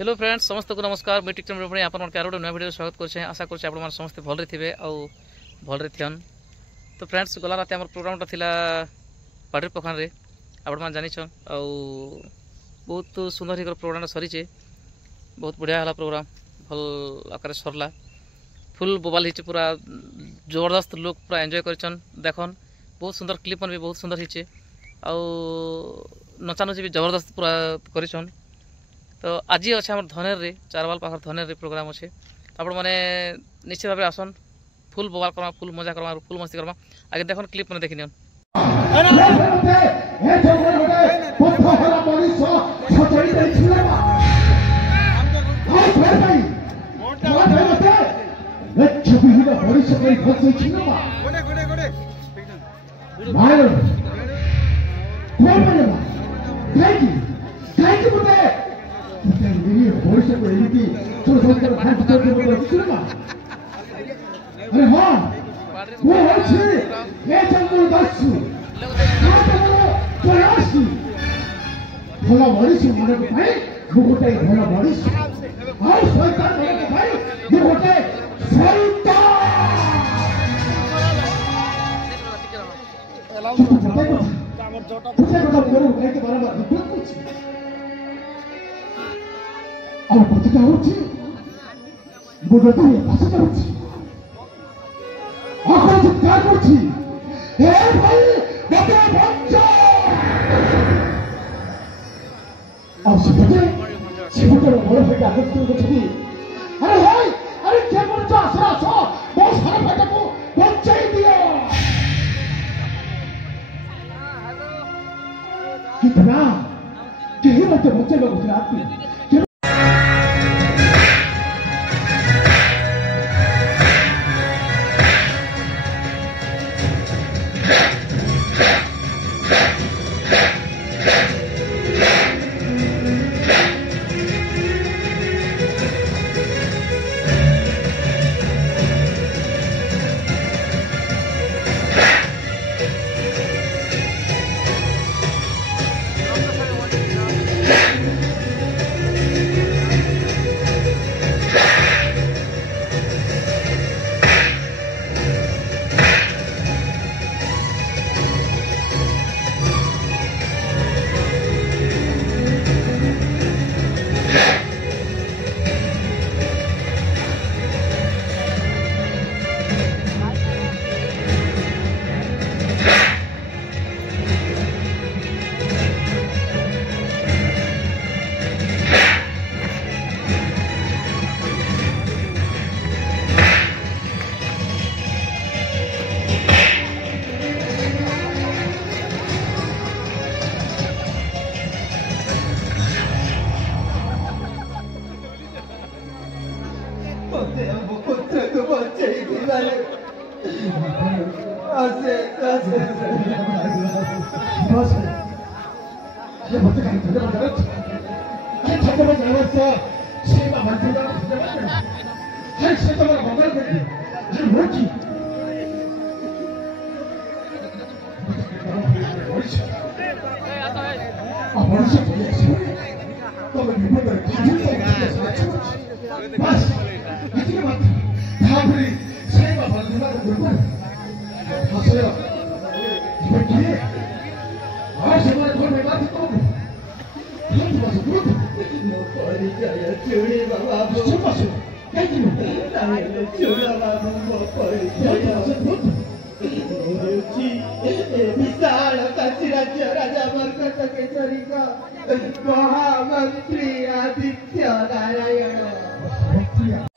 Hello friends समस्त को नमस्कार मैं टिक्टर में आप नया वीडियो स्वागत करें आशा कर समस्त भल थे भल थन। तो फ्रेंड्स गला रात आम प्रोग्रामटा था पाटिर पखान रे आपण जान बहुत सुंदर ही प्रोग्राम सरीचे बहुत बढ़िया है प्रोग्राम भल आकार सरला फुल बोबाल ही पूरा जबरदस्त लोग पूरा एंजॉय कर देखन बहुत सुंदर क्लिप भी बहुत सुंदर ही नचानुची भी जबरदस्त पूरा कर। तो आज अच्छे आम धनेर रे चारवाल पाखर धनेर रे प्रोग्राम अच्छे आपण मैंने निश्चित भाव आसन फुल बोबाल करमा फुल मजा करमा फुल मस्ती करमा आगे देखन क्लिप मैंने देखनी अरे हाँ वो अच्छे ये जंगल दासु प्रयासी भला मरीसी माने भाई वो गोटे भला मरीसी और शैतान माने भाई वो गोटे शैतान कामर जोटा पूछे को बोलू भाई के बारे में बहुत कुछ और कथका होची बुडता ये भाषा होची आखिर क्या करছি ए भाई बता बच्चा अब सिबुटर बड़ फेटा आगत को छबी अरे भाई अरे क्या करছো আসরা আছো बहुत सारा फेटा को बचाई दियो कितना यही बच्चे बच्चे लोग गुजराती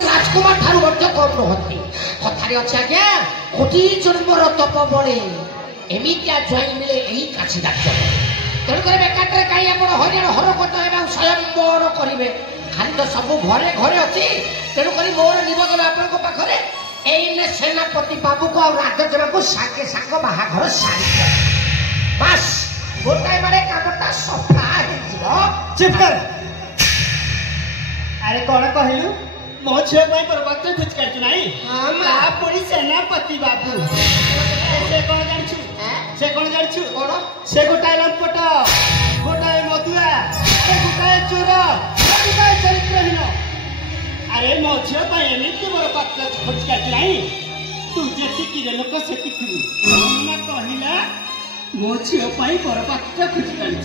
राजकुमार ठारू मध्य कम नहति कथारे अछि आज्ञा कोटी जन्मर तप बळे एमितिया ज्वाइन मिले एही काछि डाक्टर तेणु करे बेकाटरे काई आपण हरियाण हरकत एवं स्वयंवर करिवे खाली तो सब घरे घरे अछि तेणु करी मोर निवेदन आपनको पाखरे एइने सेनापति बाबू को और राजजन को साके साको बाहाघर सारी बस गोटाई मारे कामटा सफा हे जीव चुप कर अरे कौन कहलु मो छे भाई परवत फिचकाच नाही हां पुरी सेनापति बाबू से कौन जानछु से कौन जानछु कौन से गोटाई लंपट गोटाई मधुआ से गोटाई चोर गोटाई चरित्र अरे मो झील पाई एमिति मोर पात्र खोज काटलाई तू जेति किरे लोक सेति किरु ना कहिला मो झील पाई मोर पात्र खोज काटली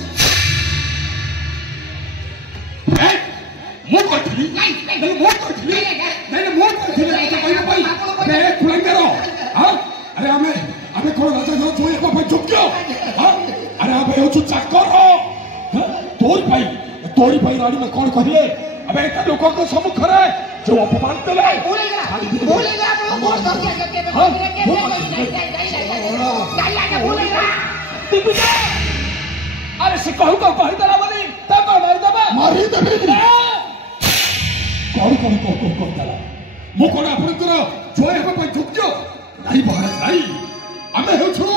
ए मो करथली नहीं मो करथली नहीं मो करथली मते कहिला पाई ए खुलंगरो हां अरे हमें कोन राजा जो जोए बाबा जोग्य हां अरे हमें हो चाकर तोरी भाई रानी में कौन कहिए अबे एत लोगों को सम्मुख रे जो अपमान देले बोलेगा आप लोग कौन करके अरे से कहू को कहि दला बोली तब मारी दबा कौन दला मो कोन आपनकर जोए हेबा पई जोग्य नहीं महाराज नहीं आमे हेछु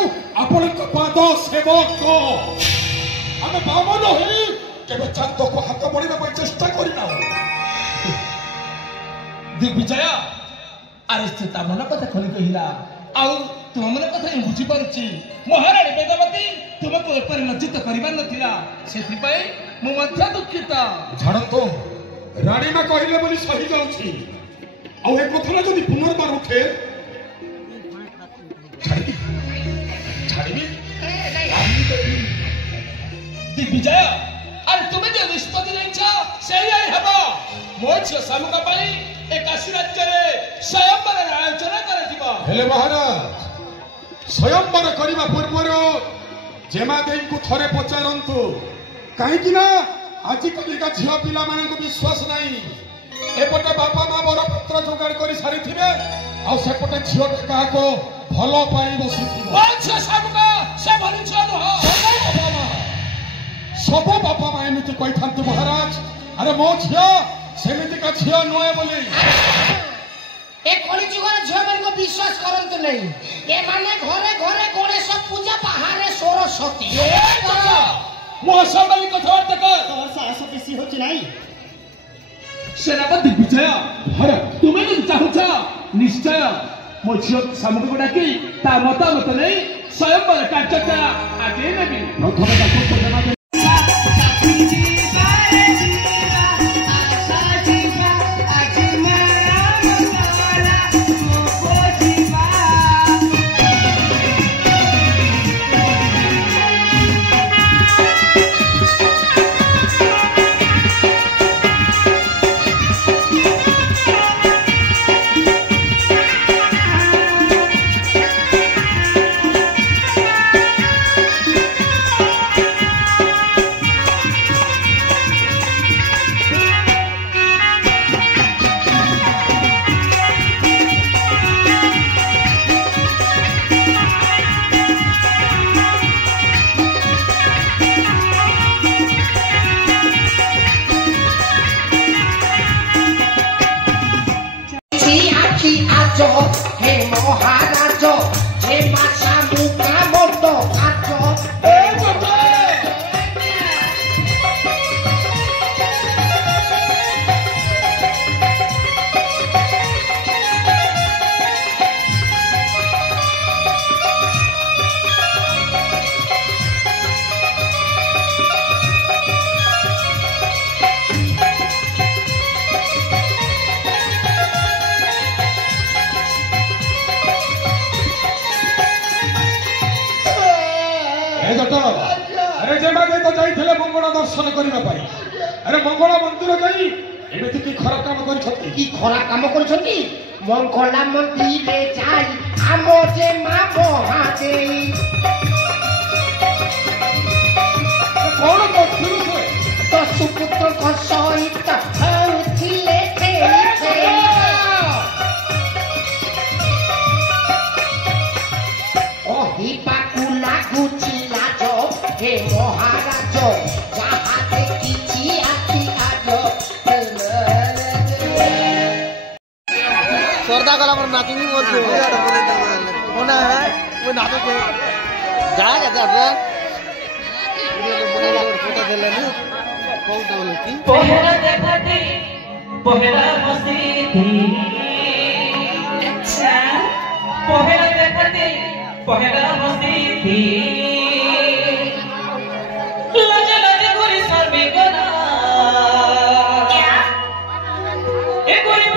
आपनक पाद सेवक आमे बामन होई केबे चांद को हाथ बढ़िबा पई चेष्टा करिना दिग्विजय अरे से ता मन कथा खोली कहिला आउ तुम मन कथा हि बुझी परछि महारानी वेदवती तुमको एपर लज्जित करिबा नथिला सेथि पई मो मध्य दुखित झाड़तो रानी में कहिले बोली सही जाउछि आउ ए कथा जदि पुनर्बार उठे छाड़बी दिग्विजय अरे तुम्हें जो निष्पत्ति नहीं से हब मो झील सामुका पाई एक काशी राज्य रे स्वयंवर आयोजन करथिबा हेले महाराज स्वयंवर करबा पूर्व जेमा देई को थरे पचारंतु काहे कि ना आज कल का झियो पिला माने को विश्वास नहीं एपटे बापा मां बर पुत्र जोगाड़ करी सारी थिबे आ सेपटे झियो का को भलो पाई बसिथिबो मो झील सामुका से भली झील हो सब बापा मां एमिति कहि थांतु महाराज अरे मो झियो सेमिति का झियो नोए बोली ए कली जुगर झियो मन को विश्वास करंत नहीं ए माने घरे घरे गणेश पूजा बाहरे सरस्वती मो सबली कथावार्ता कर तोर साहस बेसी होची नाही सेनापति दिग्विजय भारत तुम्हें जो चाहूछ निश्चय मो झील सामुका को डाकी ता मतामत नहीं स्वयंवर कार्यटा आगे नेबी प्रथम ताको प्रदान हे महाराज हे मासा मुका मोटो काचो अरे जेमा दे तो जाइथिले मंगल दर्शन करिबा पाई अरे मंगल मंदिर जाई एमिति की खराब काम करि छथि की खरा काम करछथि मंगला मंदिरे जाई आमो जे मा महादेई कौन करथिलु से तो सुपुत्र को सहित होथिले खेली ओहि पाकुला गुचिला जो हे महाराज जहाँ देखी आखी आजो सरदा गला पर नाचनी बोलते होना है वो नाचो के जा जा रे फोटो दे लेनी कौन तो बोलती पहला देखती पहला मस्ती थी अच्छा पहला देखती पहला मस्ती थी लजे लजे गोरी सर में गना क्या एक गोरी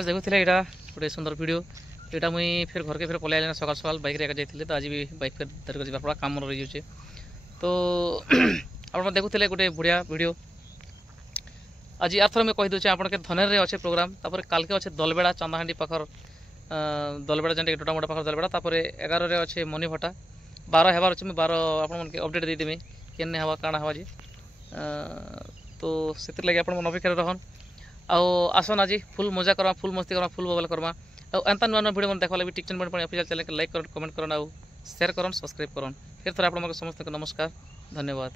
फ्रेंड्स देखुଥିଲେ ଏଇଟା ଗୋଟେ ସୁନ୍ଦର ଭିଡ଼ିଓ ଏଇଟା ମୁଇଁ ଫେର୍ ଘରକେ ଫେର୍ ପଳେଇ ଆଇଲି ସକାଳ ସକାଳ ବାଇକ୍ରେ ଏକା ଯାଇଥିଲି ତ ଆଜି ବି ବାଇକ୍ ଫେର୍ ଧରିକି ଯିବା ପଡ଼ା କାମ ରହିଯାଉଛି ତ ଆପଣ ଦେଖୁଥିଲେ ଗୋଟେ ବଢ଼ିଆ ଭିଡ଼ିଓ आज आरथर मैं कहीदे आपके धनेर अच्छे प्रोग्राम तापर कालके अच्छे दलबेड़ा चंदाहांडी पाखर दलबेड़ा जेनटा टोटामोटा पाखर दलबेड़ा तापर 11 अच्छे मनीभटा 12 हेबार अच्छे 12 आप अपडेट देदेमी केने हवा काଣା हवा जी तो से लगे आप अपेक्षा रहन आसन आज फुल मजा करमा फुल मस्ती करमा फुल बबल करमा एंता नुआ नुआ वीडियो देखा लगे टिक चैनल ऑफिशियल चैनल के लाइक कर कमेंट करन शेयर करन सब्सक्राइब करन फिर थोड़ा आप समस्त नमस्कार धन्यवाद।